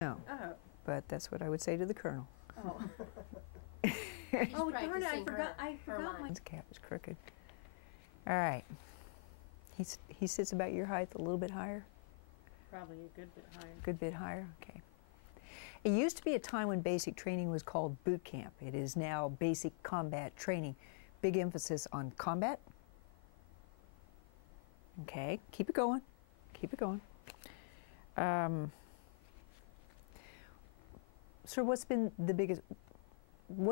No. Oh. But that's what I would say to the colonel. Oh. Oh, darn it, I forgot my... His cap is crooked. All right. He sits about your height, a little bit higher? Probably a good bit higher. Good bit higher, okay. It used to be a time when basic training was called boot camp. It is now basic combat training. Big emphasis on combat. Okay, keep it going. Keep it going. So what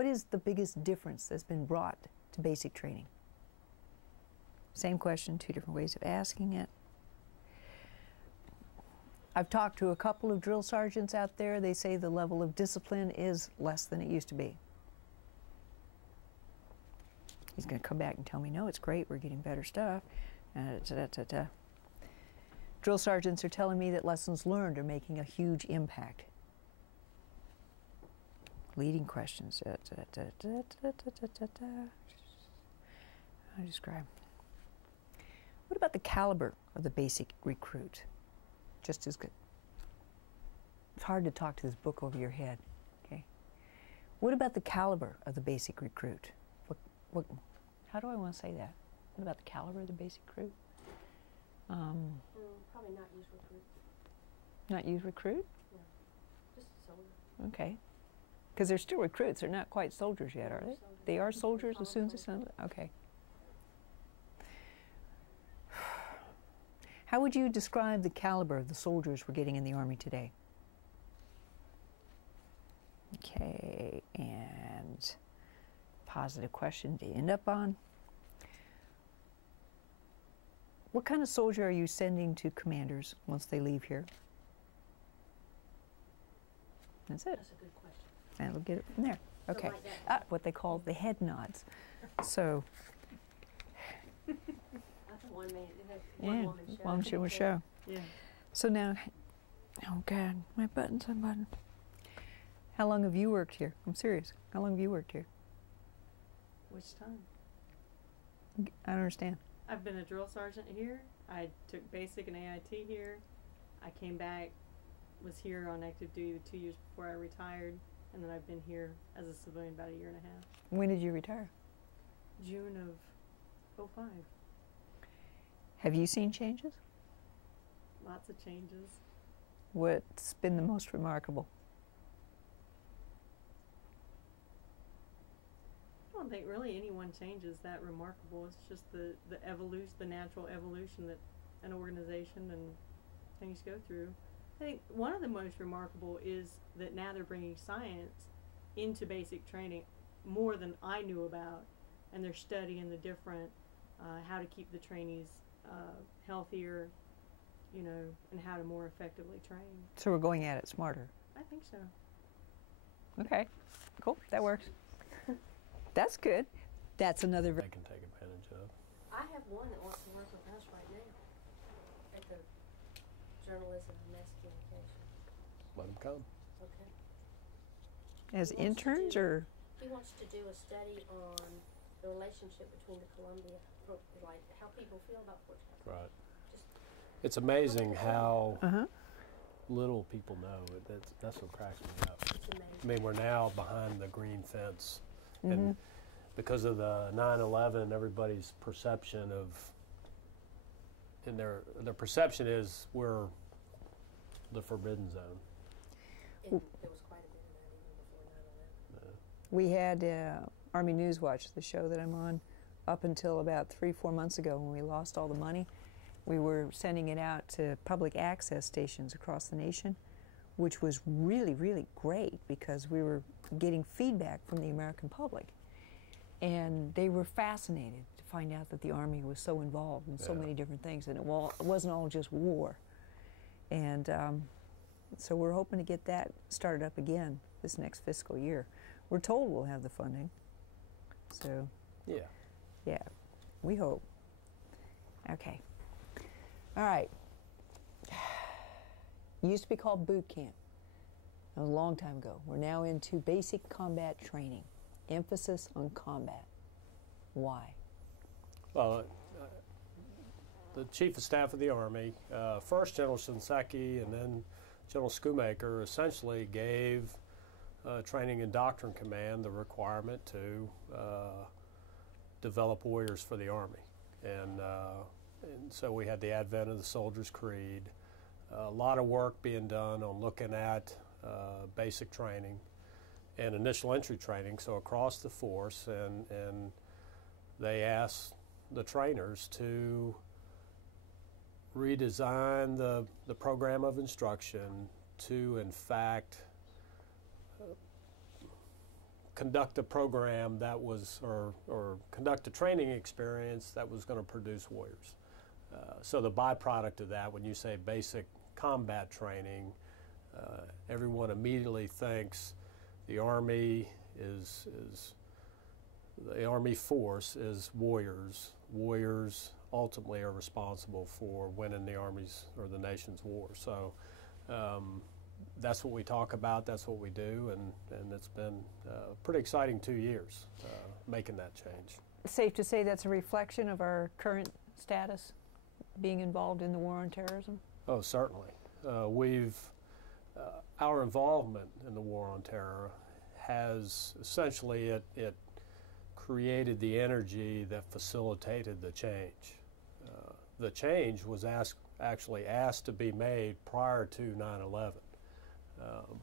is the biggest difference that's been brought to basic training? Same question, two different ways of asking it. I've talked to a couple of drill sergeants out there. They say the level of discipline is less than it used to be. He's going to come back and tell me, no, it's great, we're getting better stuff. Drill sergeants are telling me that lessons learned are making a huge impact. Leading questions. I describe. What about the caliber of the basic recruit? Just as good. It's hard to talk to this book over your head. Okay. What about the caliber of the basic recruit? How do I want to say that? What about the caliber of the basic recruit? Probably not use recruit. Not use recruit? No, just a soldier. Okay. Because they're still recruits. They're not quite soldiers yet, are they? Soldiers. They are soldiers as soon as they send. Okay. How would you describe the caliber of the soldiers we're getting in the Army today? Okay, and positive question to end up on. What kind of soldier are you sending to commanders once they leave here? That's it. That's a good question. And we'll get it from there. Okay. Like What they call the head nods. So. That's a one-man, Yeah, one-woman show. show. Yeah. So now, oh God, my button's unbuttoned. How long have you worked here? I'm serious. How long have you worked here? Which time? I don't understand. I've been a drill sergeant here. I took basic and AIT here. I came back, was here on active duty the 2 years before I retired, and then I've been here as a civilian about a year and a half. When did you retire? June of '05. Have you seen changes? Lots of changes. What's been the most remarkable? I don't think really anyone changes that remarkable. It's just the evolution, the natural evolution that an organization and things go through. I think one of the most remarkable is that now they're bringing science into basic training more than I knew about, and they're studying the different how to keep the trainees healthier, you know, and how to more effectively train. So we're going at it smarter. I think so. Okay, cool, that works. That's good. That's another. They can take advantage of. I have one that wants to work with us right now at the Journalism and Mass Communication. Let them come. Okay. As interns or? He wants to do a study on the relationship between the Columbia, like how people feel about Fort Jackson. Right. Just It's amazing how little people know. That's what cracks me up. it's amazing. I mean, we're now behind the green fence, and because of the 9/11, everybody's perception of, and their perception is we're the forbidden zone. And there was quite a bit of that even before 9/11. We had Army News Watch, the show that I'm on, up until about 3-4 months ago when we lost all the money. We were sending it out to public access stations across the nation, which was really, really great because we were getting feedback from the American public. And they were fascinated to find out that the Army was so involved in so many different things, and it wasn't all just war. And so we're hoping to get that started up again this next fiscal year. We're told we'll have the funding. So, Yeah. yeah, we hope. Okay. All right. Used to be called boot camp. That was a long time ago. We're now into basic combat training. Emphasis on combat. Why? Well, the Chief of Staff of the Army, first General Shinseki, and then General Schoolmaker essentially gave Training and Doctrine Command the requirement to develop warriors for the Army. And so we had the advent of the Soldier's Creed, a lot of work being done on looking at basic training and initial entry training, so across the force, and they asked the trainers to redesign the program of instruction to, in fact, conduct a program that was, or conduct a training experience that was going to produce warriors. So the byproduct of that, when you say basic combat training, everyone immediately thinks the Army the Army force is warriors. Warriors ultimately are responsible for winning the Army's or the nation's war. So that's what we talk about, that's what we do, and it's been a pretty exciting 2 years making that change. Safe to say that's a reflection of our current status, being involved in the war on terrorism? Oh, certainly. Our involvement in the war on terror has essentially, it created the energy that facilitated the change. The change was actually asked to be made prior to 9/11.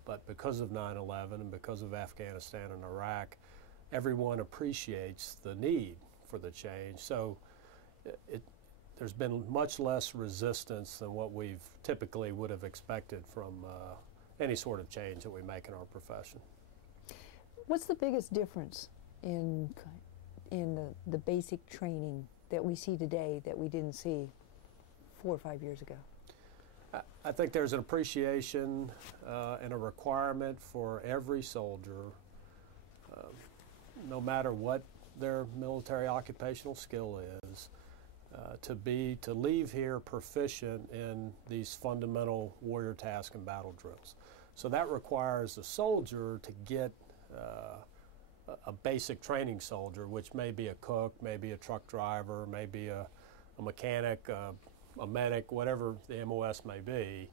But because of 9/11 and because of Afghanistan and Iraq, everyone appreciates the need for the change. So there's been much less resistance than what we've typically would have expected from any sort of change that we make in our profession. What's the biggest difference in the basic training that we see today that we didn't see 4 or 5 years ago? I think there's an appreciation and a requirement for every soldier, no matter what their military occupational skill is, to leave here proficient in these fundamental warrior task and battle drills. So that requires the soldier to get a basic training soldier, which may be a cook, maybe a truck driver, maybe a mechanic, a medic, whatever the MOS may be,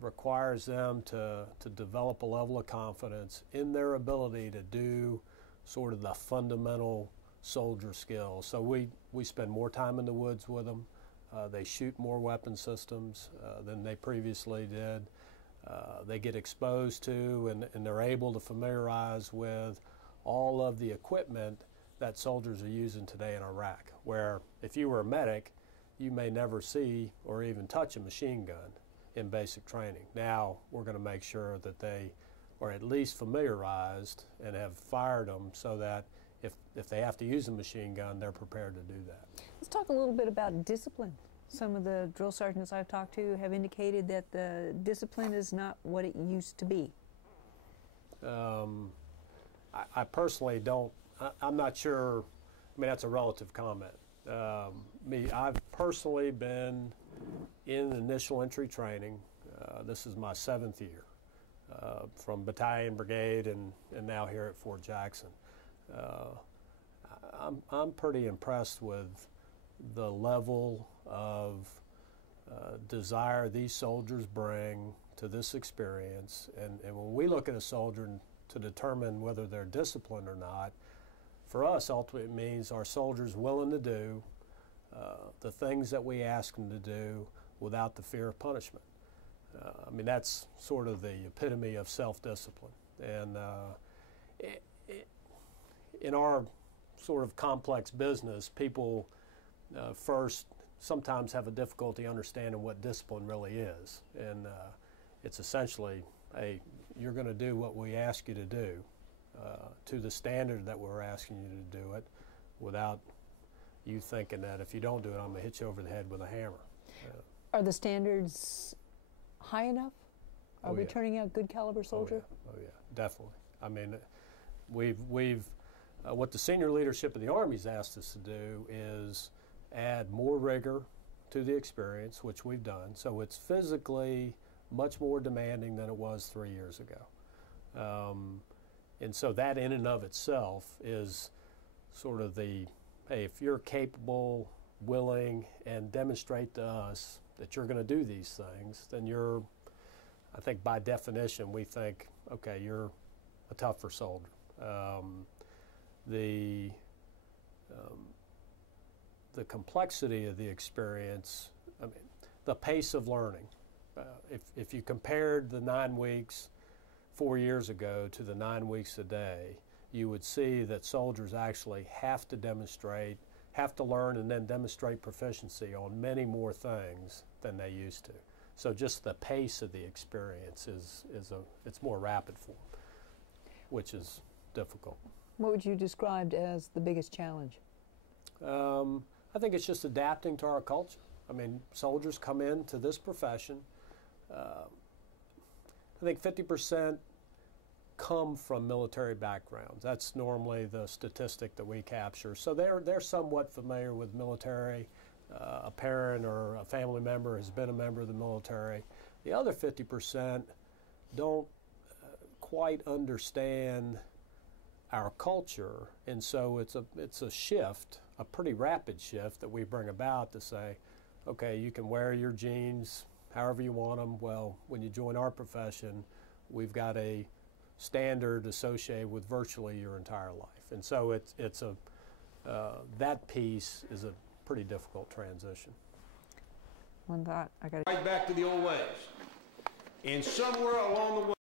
requires them to develop a level of confidence in their ability to do sort of the fundamental soldier skills. So we spend more time in the woods with them. They shoot more weapon systems than they previously did. They get exposed to and they're able to familiarize with all of the equipment that soldiers are using today in Iraq, where if you were a medic, you may never see or even touch a machine gun in basic training. Now we're going to make sure that they are at least familiarized and have fired them so that if they have to use a machine gun, they're prepared to do that. Let's talk a little bit about discipline. Some of the drill sergeants I've talked to have indicated that the discipline is not what it used to be. I personally don't, I'm not sure, I mean, that's a relative comment. I've personally been in initial entry training. This is my 7th year, from battalion, brigade, and now here at Fort Jackson. I'm pretty impressed with the level of desire these soldiers bring to this experience. And when we look at a soldier to determine whether they're disciplined or not, for us, ultimately it means our soldiers willing to do the things that we ask them to do without the fear of punishment. I mean, that's sort of the epitome of self-discipline. And in our sort of complex business, people first sometimes have a difficulty understanding what discipline really is. And it's essentially, hey, you're going to do what we ask you to do to the standard that we're asking you to do it, without you thinking that if you don't do it, I'm going to hit you over the head with a hammer. Are the standards high enough? Are we turning out good caliber soldier? Oh yeah, definitely. I mean, we've what the senior leadership of the Army's asked us to do is add more rigor to the experience, which we've done. So it's physically much more demanding than it was 3 years ago. And so that in and of itself is sort of the, hey, if you're capable, willing, and demonstrate to us that you're going to do these things, then you're, I think by definition we think, okay, you're a tougher soldier. The complexity of the experience, I mean, the pace of learning. If you compared the 9 weeks 4 years ago to the 9 weeks today, you would see that soldiers actually have to demonstrate, have to learn and then demonstrate proficiency on many more things than they used to. So just the pace of the experience it's more rapid for them, which is difficult. What would you describe as the biggest challenge? I think it's just adapting to our culture. I mean, soldiers come into this profession. I think 50% come from military backgrounds. That's normally the statistic that we capture. So they're somewhat familiar with military. A parent or a family member has been a member of the military. The other 50% don't quite understand our culture, and so it's a shift, a pretty rapid shift that we bring about to say, okay, you can wear your jeans however you want them. Well, when you join our profession, we've got a standard associated with virtually your entire life, and so that piece is a pretty difficult transition. One thought I got. Right back to the old ways, and somewhere along the way.